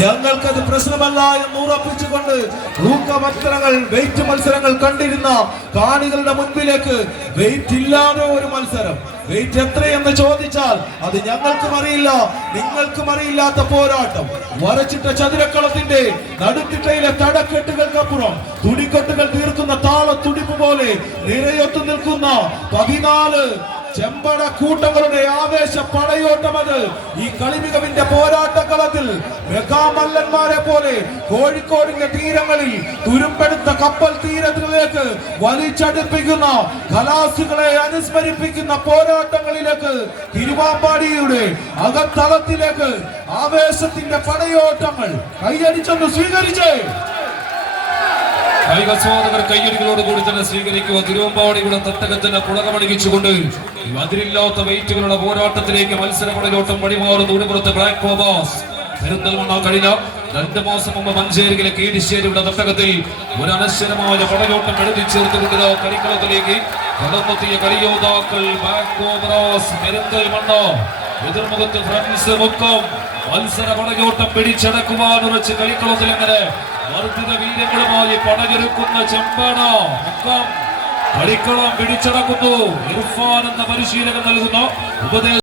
ഞങ്ങൾക്കത് പ്രശ്നമല്ല എന്ന് ഉറപ്പിച്ചുകൊണ്ട് മത്സരങ്ങൾ, വെയിറ്റ് മത്സരങ്ങൾ കണ്ടിരുന്ന കാണികളുടെ മുൻപിലേക്ക് വെയിറ്റ് ഇല്ലാതെ ഒരു മത്സരം, വെയിറ്റ് എത്രയെന്ന് ചോദിച്ചാൽ അത് ഞങ്ങൾക്കും അറിയില്ല, നിങ്ങൾക്കും അറിയില്ലാത്ത പോരാട്ടം. വരച്ചിട്ട ചതുരക്കളത്തിന്റെ നടുത്തിട്ടയിലെ തടക്കെട്ടുകൾക്കപ്പുറം തുടിക്കെട്ടുകൾ തീർക്കുന്ന താള തുടിപ്പ് പോലെ നിരയൊത്തു നിൽക്കുന്ന 14 ചെമ്പട കൂട്ടങ്ങളുടെ ആവേശ പടയോട്ടം. അത് ഈ കളിമികവിന്റെ പോരാട്ടക്കളത്തിൽ മെഗാമല്ലന്മാരെ പോലെ കോഴിക്കോടിന്റെ തീരങ്ങളിൽ തുരുമ്പെടുത്ത കപ്പൽ തീരത്തിലേക്ക് വലിച്ചടുപ്പിക്കുന്ന കലാസുകളെ അനുസ്മരിപ്പിക്കുന്ന പോരാട്ടങ്ങളിലേക്ക് തിരുവാമ്പാടിയുടെ അകത്തളത്തിലേക്ക് ആവേശത്തിന്റെ പടയോട്ടങ്ങൾ കൈയടിച്ചൊന്ന് സ്വീകരിച്ചേ. കായികാസ്വാദകർ കയ്യടികളോട് കൂടി തന്നെ സ്വീകരിക്കുക. തിരുവമ്പാടിയുടെ തട്ടകത്തിന് പുളകമണിയിച്ചുകൊണ്ട് അതിരില്ലാത്ത വെയിറ്റുകളുടെ പോരാട്ടത്തിലേക്ക് മത്സരപടയോട്ടം വഴിമാറുന്ന ഉടുപുറത്ത് ബ്ലാക്ക് കോബാസ് പെരിന്തൽമണ്ണ കഴിഞ്ഞ 2 മാസം മുമ്പ് മഞ്ചേരിയിലെ കീരിശ്ശേരിയുടെ തട്ടകത്തിൽ ഒരു അനശ്വരമായ പടയോട്ടം എഴുതി ചേർത്തുകൊണ്ട് കളിക്കളത്തിലേക്ക് കടന്നെത്തിയ കളിയോദ്ധാക്കൾ ബ്ലാക്ക് കോബ്രാസ് പെരിന്തൽമണ്ണ. എതിർമുഖത്ത് ഫ്രണ്ട്സ് മുക്കം. മത്സര പടയോട്ടം പിടിച്ചടക്കുവാൻ ഉറച്ച് കളിക്കളത്തിൽ അങ്ങനെ വർദ്ധിത വീര്യങ്ങളുമായി പടയൊരുക്കുന്ന ചെമ്പാട മുക്കം കളിക്കളം പിടിച്ചടക്കുന്നു. ഇർഫാൻ എന്ന പരിശീലകൻ നൽകുന്ന ഉപദേശം.